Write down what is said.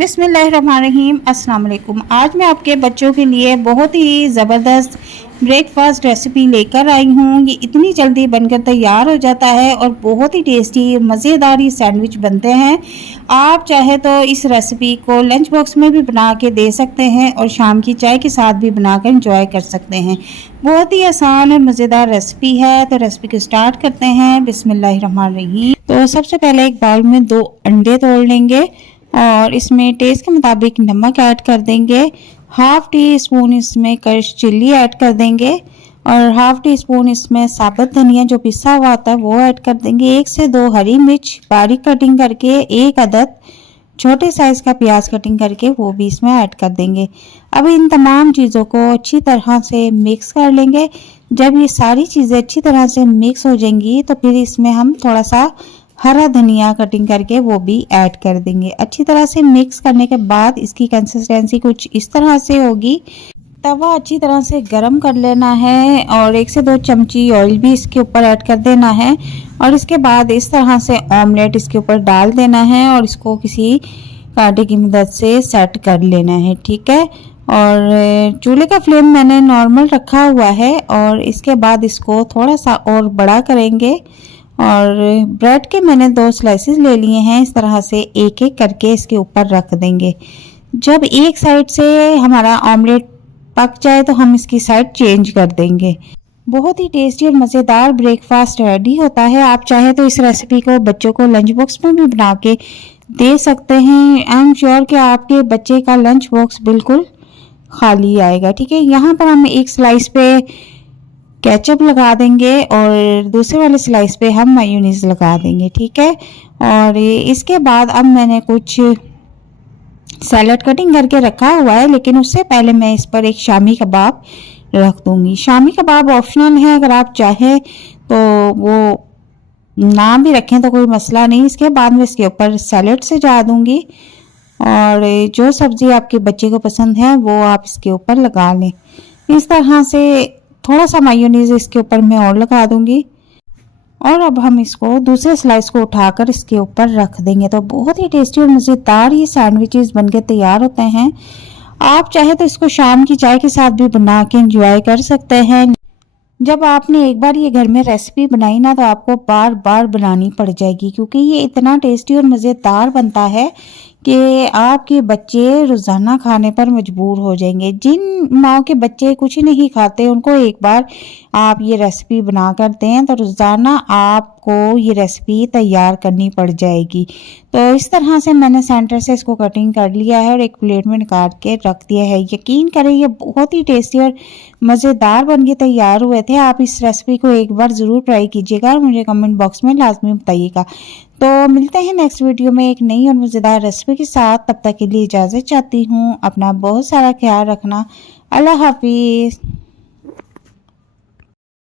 बिस्मिल्लाहिर्रहमानिर्रहीम अस्सलाम वालेकुम। आज मैं आपके बच्चों के लिए बहुत ही ज़बरदस्त ब्रेकफास्ट रेसिपी लेकर आई हूँ। ये इतनी जल्दी बनकर तैयार हो जाता है और बहुत ही टेस्टी मज़ेदार ये सैंडविच बनते हैं। आप चाहे तो इस रेसिपी को लंच बॉक्स में भी बना के दे सकते हैं और शाम की चाय के साथ भी बनाकर इंजॉय कर सकते हैं। बहुत ही आसान और मज़ेदार रेसिपी है। तो रेसिपी को स्टार्ट करते हैं। बिस्मिल्लाहिर्रहमानिर्रहीम। तो सबसे पहले एक बाउल में 2 अंडे तोड़ लेंगे और इसमें टेस्ट के मुताबिक नमक ऐड कर देंगे। हाफ टी स्पून इसमें क्रश चिल्ली ऐड कर देंगे और हाफ टी स्पून इसमें साबुत धनिया जो पिसा हुआ होता है वो ऐड कर देंगे। 1 से 2 हरी मिर्च बारीक कटिंग करके, 1 अदद छोटे साइज का प्याज कटिंग करके वो भी इसमें ऐड कर देंगे। अब इन तमाम चीज़ों को अच्छी तरह से मिक्स कर लेंगे। जब ये सारी चीज़ें अच्छी तरह से मिक्स हो जाएंगी तो फिर इसमें हम थोड़ा सा हरा धनिया कटिंग करके वो भी ऐड कर देंगे। अच्छी तरह से मिक्स करने के बाद इसकी कंसिस्टेंसी कुछ इस तरह से होगी। तवा अच्छी तरह से गरम कर लेना है और 1 से 2 चमची ऑयल भी इसके ऊपर ऐड कर देना है और इसके बाद इस तरह से ऑमलेट इसके ऊपर डाल देना है और इसको किसी कांटे की मदद से सेट कर लेना है। ठीक है, और चूल्हे का फ्लेम मैंने नॉर्मल रखा हुआ है और इसके बाद इसको थोड़ा सा और बड़ा करेंगे और ब्रेड के मैंने 2 स्लाइसेस ले लिए हैं। इस तरह से एक एक करके इसके ऊपर रख देंगे। जब एक साइड से हमारा ऑमलेट पक जाए तो हम इसकी साइड चेंज कर देंगे। बहुत ही टेस्टी और मज़ेदार ब्रेकफास्ट रेडी होता है। आप चाहे तो इस रेसिपी को बच्चों को लंच बॉक्स में भी बना के दे सकते हैं। आई एम श्योर कि आपके बच्चे का लंच बॉक्स बिल्कुल खाली आएगा। ठीक है, यहाँ पर हम एक स्लाइस पे केचप लगा देंगे और दूसरे वाले स्लाइस पे हम मेयोनीज लगा देंगे। ठीक है, और इसके बाद अब मैंने कुछ सैलड कटिंग करके रखा हुआ है, लेकिन उससे पहले मैं इस पर एक शामी कबाब रख दूंगी। शामी कबाब ऑप्शनल है, अगर आप चाहें तो वो ना भी रखें तो कोई मसला नहीं। इसके बाद मैं इसके ऊपर सैलड से जा दूंगी और जो सब्ज़ी आपके बच्चे को पसंद है वो आप इसके ऊपर लगा लें। इस तरह से थोड़ा सा मायोनीज इसके ऊपर मैं और लगा दूंगी और अब हम इसको दूसरे स्लाइस को उठाकर इसके ऊपर रख देंगे। तो बहुत ही टेस्टी और मज़ेदार ये सैंडविचेस बनके तैयार होते हैं। आप चाहे तो इसको शाम की चाय के साथ भी बना के एंजॉय कर सकते हैं। जब आपने एक बार ये घर में रेसिपी बनाई ना तो आपको बार बार बनानी पड़ जाएगी, क्योंकि ये इतना टेस्टी और मज़ेदार बनता है कि आपके बच्चे रोज़ाना खाने पर मजबूर हो जाएंगे। जिन माँ के बच्चे कुछ नहीं खाते उनको एक बार आप ये रेसिपी बना कर दें तो रोज़ाना आपको ये रेसिपी तैयार करनी पड़ जाएगी। तो इस तरह से मैंने सेंटर से इसको कटिंग कर लिया है और एक प्लेट में निकाल के रख दिया है। यकीन करें ये बहुत ही टेस्टी और मज़ेदार बन के तैयार हुए थे। आप इस रेसिपी को एक बार ज़रूर ट्राई कीजिएगा और मुझे कमेंट बॉक्स में लाजमी बताइएगा। तो मिलते हैं नेक्स्ट वीडियो में एक नई और मज़ेदार रेसिपी के साथ। तब तक के लिए इजाज़त चाहती हूँ। अपना बहुत सारा ख्याल रखना। अल्लाह हाफिज़।